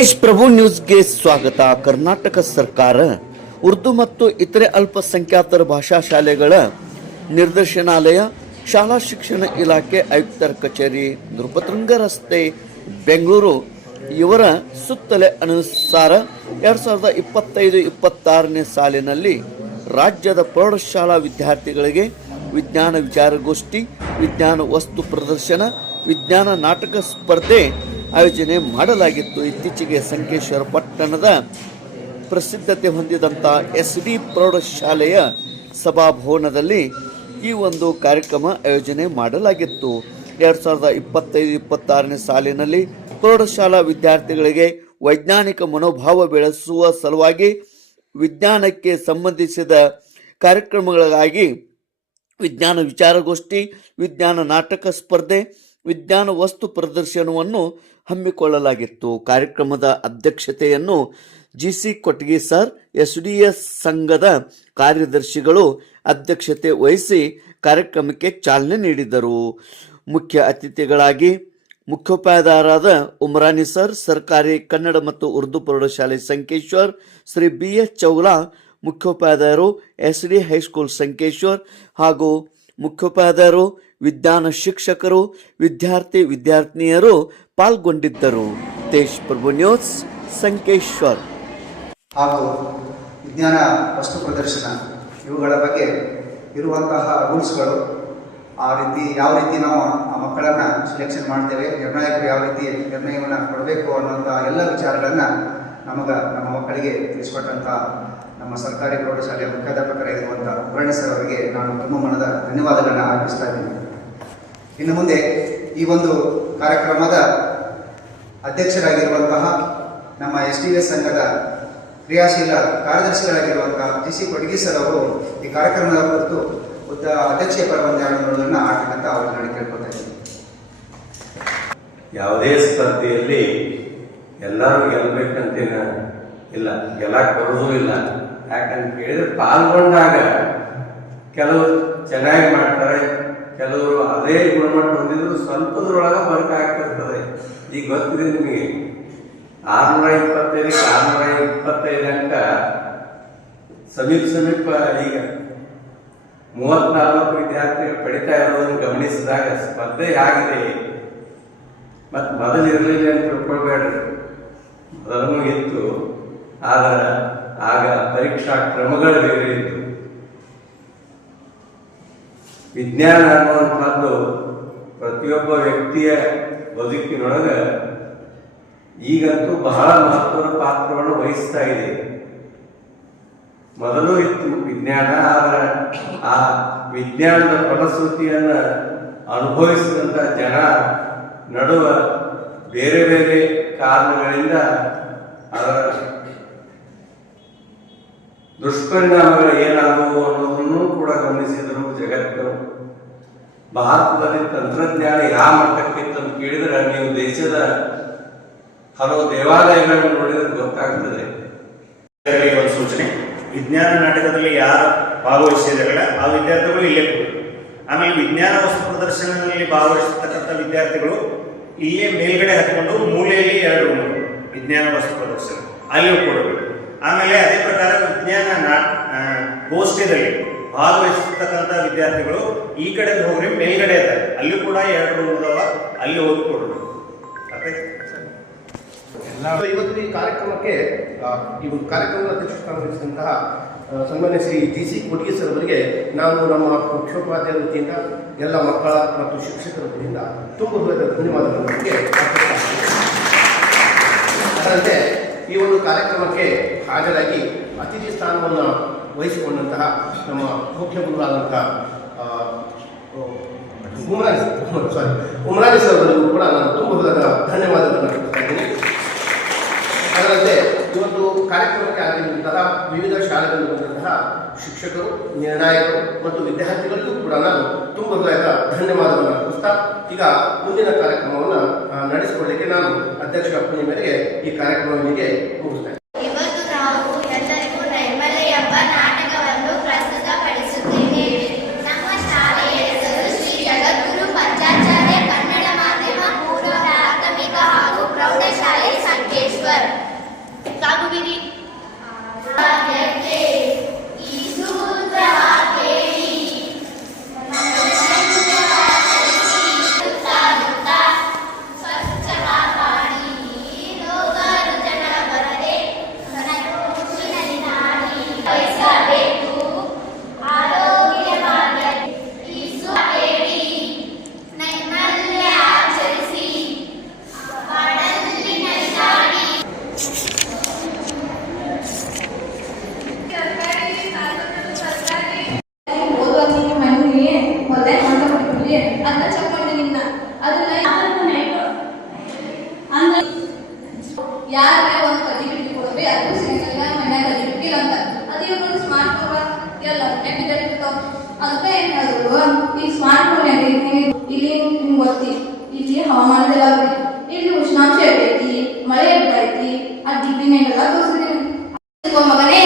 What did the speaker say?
ತೇಜ್ ಪ್ರಭು ನ್ಯೂಸ್ಗೆ ಸ್ವಾಗತ. ಕರ್ನಾಟಕ ಸರ್ಕಾರ ಉರ್ದು ಮತ್ತು ಇತರೆ ಅಲ್ಪಸಂಖ್ಯಾತರ ಭಾಷಾ ಶಾಲೆಗಳ ನಿರ್ದೇಶನಾಲಯ, ಶಾಲಾ ಶಿಕ್ಷಣ ಇಲಾಖೆ ಆಯುಕ್ತರ ಕಚೇರಿ, ನೃಪತೃಂಗ ರಸ್ತೆ, ಬೆಂಗಳೂರು. ಇವರ ಸುತ್ತಲೆ ಅನುಸಾರ ಎರಡು ಸಾವಿರದ ಇಪ್ಪತ್ತೈದು ಇಪ್ಪತ್ತಾರನೇ ಸಾಲಿನಲ್ಲಿ ರಾಜ್ಯದ ಪ್ರೌಢಶಾಲಾ ವಿದ್ಯಾರ್ಥಿಗಳಿಗೆ ವಿಜ್ಞಾನ ವಿಚಾರಗೋಷ್ಠಿ, ವಿಜ್ಞಾನ ವಸ್ತು ಪ್ರದರ್ಶನ, ವಿಜ್ಞಾನ ನಾಟಕ ಸ್ಪರ್ಧೆ ಆಯೋಜನೆ ಮಾಡಲಾಗಿತ್ತು. ಇತ್ತೀಚೆಗೆ ಸಂಕೇಶ್ವರ ಪಟ್ಟಣದ ಪ್ರಸಿದ್ಧತೆ ಹೊಂದಿದಂಥ ಎಸ್ ಡಿ ಪ್ರೌಢಶಾಲೆಯ ಸಭಾಭವನದಲ್ಲಿ ಈ ಒಂದು ಕಾರ್ಯಕ್ರಮ ಆಯೋಜನೆ ಮಾಡಲಾಗಿತ್ತು. ಎರಡು ಸಾವಿರದ ಇಪ್ಪತ್ತೈದು, ಇಪ್ಪತ್ತಾರನೇ ಸಾಲಿನಲ್ಲಿ ಪ್ರೌಢಶಾಲಾ ವಿದ್ಯಾರ್ಥಿಗಳಿಗೆ ವೈಜ್ಞಾನಿಕ ಮನೋಭಾವ ಬೆಳೆಸುವ ಸಲುವಾಗಿ ವಿಜ್ಞಾನಕ್ಕೆ ಸಂಬಂಧಿಸಿದ ಕಾರ್ಯಕ್ರಮಗಳಿಗಾಗಿ ವಿಜ್ಞಾನ ವಿಚಾರಗೋಷ್ಠಿ, ವಿಜ್ಞಾನ ನಾಟಕ ಸ್ಪರ್ಧೆ ವಿಜ್ಞಾನ ವಸ್ತು ಪ್ರದರ್ಶನವನ್ನು ಹಮ್ಮಿಕೊಳ್ಳಲಾಗಿತ್ತು. ಕಾರ್ಯಕ್ರಮದ ಅಧ್ಯಕ್ಷತೆಯನ್ನು G C Kotgi sir, S D S ಸಂಘದ ಕಾರ್ಯದರ್ಶಿಗಳು ಅಧ್ಯಕ್ಷತೆ ವಹಿಸಿ ಕಾರ್ಯಕ್ರಮಕ್ಕೆ ಚಾಲನೆ ನೀಡಿದರು. ಮುಖ್ಯ ಅತಿಥಿಗಳಾಗಿ ಮುಖ್ಯೋಪಾಧ್ಯಾಯರಾದ ಉಮ್ರಾನಿ ಸರ್, ಸರ್ಕಾರಿ ಕನ್ನಡ ಮತ್ತು ಉರ್ದು ಪ್ರೌಢಶಾಲೆ Sankeshwar, Shri B S Chawla, ಮುಖ್ಯೋಪಾಧ್ಯಾಯರು S D high school Sankeshwar ಹಾಗೂ ಮುಖ್ಯೋಪಾಧ್ಯಾಯರು ವಿಜ್ಞಾನ ಶಿಕ್ಷಕರು, ವಿದ್ಯಾರ್ಥಿ ವಿದ್ಯಾರ್ಥಿನಿಯರು ಪಾಲ್ಗೊಂಡಿದ್ದರು. ತೇಜ್ ಪ್ರಭು ನ್ಯೂಸ್, ಸಂಕೇಶ್ವರ್. ಹಾಗೂ ವಿಜ್ಞಾನ ವಸ್ತು ಪ್ರದರ್ಶನ, ಇವುಗಳ ಬಗ್ಗೆ ಇರುವಂತಹ ರೂಲ್ಸ್ಗಳು, ಆ ರೀತಿ ಯಾವ ರೀತಿ ನಾವು ಆ ಮಕ್ಕಳನ್ನು ಸೆಲೆಕ್ಷನ್ ಮಾಡ್ತೇವೆ, ನಿರ್ಣಾಯಕರು ಯಾವ ರೀತಿ ನಿರ್ಣಯವನ್ನು ಕೊಡಬೇಕು ಅನ್ನುವಂಥ ಎಲ್ಲ ವಿಚಾರಗಳನ್ನು ನಮಗೆ ನಮ್ಮ ಮಕ್ಕಳಿಗೆ ತಿಳಿಸ್ಕೊಟ್ಟಂಥ ನಮ್ಮ ಸರ್ಕಾರಿ ಪ್ರೌಢಶಾಲೆಯ ಮುಖ್ಯಾಧ್ಯಾಪಕರಾಗಿರುವಂಥ ಪುರಾಣಿ ಸರ್ ಅವರಿಗೆ ನಾನು ತುಂಬ ಮನದ ಧನ್ಯವಾದಗಳನ್ನು ಅರ್ಪಿಸ್ತಾ ಇದ್ದೀನಿ. ಇನ್ನು ಮುಂದೆ ಈ ಒಂದು ಕಾರ್ಯಕ್ರಮದ ಅಧ್ಯಕ್ಷರಾಗಿರುವಂತಹ ನಮ್ಮ ಎಸ್ ಟಿ ಎಸ್ ಸಂಘದ ಕ್ರಿಯಾಶೀಲ ಕಾರ್ಯದರ್ಶಿಗಳಾಗಿರುವಂತಹ ಜಿ ಸಿ ಕೊಡಗಿ ಸರ್ ಅವರು ಈ ಕಾರ್ಯಕ್ರಮದ ಕುರಿತು ಉದ್ದ ಅಧ್ಯಕ್ಷೀಯ ಆಡ್ತಕ್ಕಂಥ ಅವ್ರನ್ನ ನಾನು ಕೇಳ್ಕೊತಾ ಇದ್ದೀನಿ. ಯಾವುದೇ ಸ್ಪರ್ಧೆಯಲ್ಲಿ ಎಲ್ಲರೂ ಗೆಲ್ಲಬೇಕಂತೇನ ಇಲ್ಲ ಗೆಲ್ಲಕ್ಕೆ ಬರೋದೂ ಇಲ್ಲ. ಯಾಕಂತ ಕೇಳಿದ್ರೆ ಪಾಲ್ಗೊಂಡಾಗ ಕೆಲವರು ಚೆನ್ನಾಗಿ ಮಾಡ್ತಾರೆ ಕೆಲವರು ಅದೇ ಗುಣಮಟ್ಟ ಹೊಂದಿದ್ರು ಸ್ವಲ್ಪದ್ರೊಳಗೆ ಫರ್ಕ್ ಆಗ್ತಿರ್ತದೆ ಈಗ ಗೊತ್ತಿದೆ ನಿಮಗೆ. ಆರ್ನೂರ ಇಪ್ಪತ್ತೈದಕ್ಕೆ ಆರ್ನೂರ ಇಪ್ಪತ್ತೈದು ಅಂಕ ಸಮೀಪ ಸಮೀಪ ಈಗ ಮೂವತ್ನಾಲ್ಕು ವಿದ್ಯಾರ್ಥಿಗಳು ಪಡಿತಾ ಇರೋದನ್ನು ಗಮನಿಸಿದಾಗ ಸ್ಪರ್ಧೆ ಆಗಿದೆ. ಮತ್ತು ಮೊದಲು ಇರಲಿಲ್ಲ ಅಂತ ತಿಳ್ಕೊಳ್ಬೇಡ್ರಿ. ಮೊದಲು ಇತ್ತು. ಆದರೆ ಆಗ ಪರೀಕ್ಷಾ ಕ್ರಮಗಳು ಬೇರೆ ಇತ್ತು. ವಿಜ್ಞಾನ ಅನ್ನುವಂಥದ್ದು ಪ್ರತಿಯೊಬ್ಬ ವ್ಯಕ್ತಿಯ ಬದುಕಿನೊಳಗೆ ಈಗಂತೂ ಬಹಳ ಮಹತ್ವದ ಪಾತ್ರವನ್ನು ವಹಿಸ್ತಾ ಇದೆ. ಮೊದಲು ಇತ್ತು ವಿಜ್ಞಾನ, ಆದರೆ ಆ ವಿಜ್ಞಾನದ ಫಲಶ್ರುತಿಯನ್ನು ಅನುಭವಿಸಿದಂಥ ಜನ ನಡುವ ಬೇರೆ ಬೇರೆ ಕಾರಣಗಳಿಂದ ಅದರ ದುಷ್ಪರಿಣಾಮಗಳು ಏನಾದವು ಅನ್ನೋದನ್ನು ಕೂಡ ಗಮನಿಸಿದರು ಜಗತ್ತು. ಭಾರತದಲ್ಲಿ ತಂತ್ರಜ್ಞಾನ ಯಾವ ಅಂತ ಕೇಳಿದ್ರೆ ನೀವು ದೇಶದ ಹಲವು ದೇವಾಲಯಗಳನ್ನು ನೋಡಿದ್ರೆ ಗೊತ್ತಾಗ್ತದೆ. ಒಂದು ಸೂಚನೆ. ವಿಜ್ಞಾನ ನಾಟಕದಲ್ಲಿ ಯಾರು ಭಾಗವಹಿಸಿದಾರಲ್ಲ ಆ ವಿದ್ಯಾರ್ಥಿಗಳು ಇಲ್ಲೇ ಆಮೇಲೆ ವಿಜ್ಞಾನ ವಸ್ತು ಪ್ರದರ್ಶನದಲ್ಲಿ ಭಾಗವಹಿಸತಕ್ಕಂಥ ವಿದ್ಯಾರ್ಥಿಗಳು ಇಲ್ಲೇ ಮೇಲ್ಗಡೆ ಹತ್ಕೊಂಡು ಮೂಲೆಯಲ್ಲಿ ಎರಡು ವಿಜ್ಞಾನ ವಸ್ತು ಪ್ರದರ್ಶನ, ಅಲ್ಲಿಯೂ ಕೊಡಬೇಕು ಆಮೇಲೆ ಅದೇ ಪ್ರಕಾರ ವಿಜ್ಞಾನ ಗೋಷ್ಠಿಯಲ್ಲಿ ಭಾಗವಹಿಸತಕ್ಕಂಥ ವಿದ್ಯಾರ್ಥಿಗಳು ಈ ಕಡೆ ಹೋಗ್ರಿ ಮೇಲ್ಗಡೆ ಇದ್ದಾರೆ. ಅಲ್ಲಿ ಕೂಡ ಎರಡು ರೂಮ್ ಅಲ್ಲಿ ಹೋಗಿ ಕೊಡ್ರಿ? ಇವತ್ತು ಈ ಕಾರ್ಯಕ್ರಮಕ್ಕೆ ಈ ಒಂದು ಕಾರ್ಯಕ್ರಮದ ಅಧ್ಯಕ್ಷಸ್ಥಾನ ವಹಿಸಿದಂತಹ ಸನ್ಮಾನ್ಯ Shri G C Kottige sir ಅವರಿಗೆ ನಾವು ನಮ್ಮ ಮುಖ್ಯೋಪಾಧ್ಯಾಯ ವತಿಯಿಂದ, ಎಲ್ಲ ಮಕ್ಕಳ ಮತ್ತು ಶಿಕ್ಷಕರ ವತಿಯಿಂದ ತುಂಬ ಹೃದಯದ ಧನ್ಯವಾದಗಳನ್ನು ಅವರಿಗೆ ಅದರಂತೆ ಈ ಒಂದು ಕಾರ್ಯಕ್ರಮಕ್ಕೆ ಹಾಜರಾಗಿ ಅತಿಥಿ ಸ್ಥಾನವನ್ನು ವಹಿಸಿಕೊಂಡಂತಹ ನಮ್ಮ ಮುಖ್ಯ ಗುರುಗಳಾದಂತಹ ಉಮ್ರಾನಿ ಸಾರಿ ಸರ್ ಅವರಿಗೂ ಕೂಡ ನಾನು ತುಂಬ ಧನ್ಯವಾದಗಳನ್ನು ಇದ್ದೀನಿ. ಅದರಂತೆ ಇವತ್ತು ಕಾರ್ಯಕ್ರಮಕ್ಕೆ ಆಗಿರುವಂತಹ ವಿವಿಧ ಶಾಲೆಗಳಲ್ಲಿ ಬಂದಂತಹ ಶಿಕ್ಷಕರು, ನಿರ್ಣಾಯಕರು ಮತ್ತು ವಿದ್ಯಾರ್ಥಿಗಳಿಗೂ ಕೂಡ ನಾನು ತುಂಬ ಹೃದಯದ ಧನ್ಯವಾದಗಳನ್ನು ಅರ್ಪಿಸ್ತಾ ಈಗ ಮುಂದಿನ ಕಾರ್ಯಕ್ರಮವನ್ನು ನಡೆಸಿಕೊಳ್ಳಲಿಕ್ಕೆ ನಾನು ಅಧ್ಯಕ್ಷ ಅಪ್ಪಣೆ ಮೇರೆಗೆ ಈ ಕಾರ್ಯಕ್ರಮ ಇಲ್ಲಿಗೆ ಇವತ್ತು ಯಾರ ಒಂದು ಕಲಿ ಬಿಟ್ಟು ಕೊಡ್ರಿ ಅದು ಸಿಗಲ್ಲ ಮನ್ಯಾಗ ಅಂತ. ಅದು ಇವ್ರು ಸ್ಮಾರ್ಟ್ ಫೋನ್ ಎಲ್ಲ ನೆಟ್ಟಿದ್ದಾರೆ ಅಂತ ಏನ್ ಹೇಳಿದ್ರು ಈ ಸ್ಮಾರ್ಟ್ ಫೋನ್ ಇಲ್ಲಿ ನಿಮ್ಗೆ ಗೊತ್ತಿ, ಇಲ್ಲಿ ಹವಾಮಾನದೆಲ್ಲ ಇಲ್ಲಿ ಉಷ್ಣಾಂಶ ಇರ್ತೈತಿ ಮಳೆ ಇರ್ತೈತಿ ಆ ಡಿಗ್ರಿ ನೆಗೆಲ್ಲ ತೋರಿಸ್ತೀನಿ ಮಗನೇ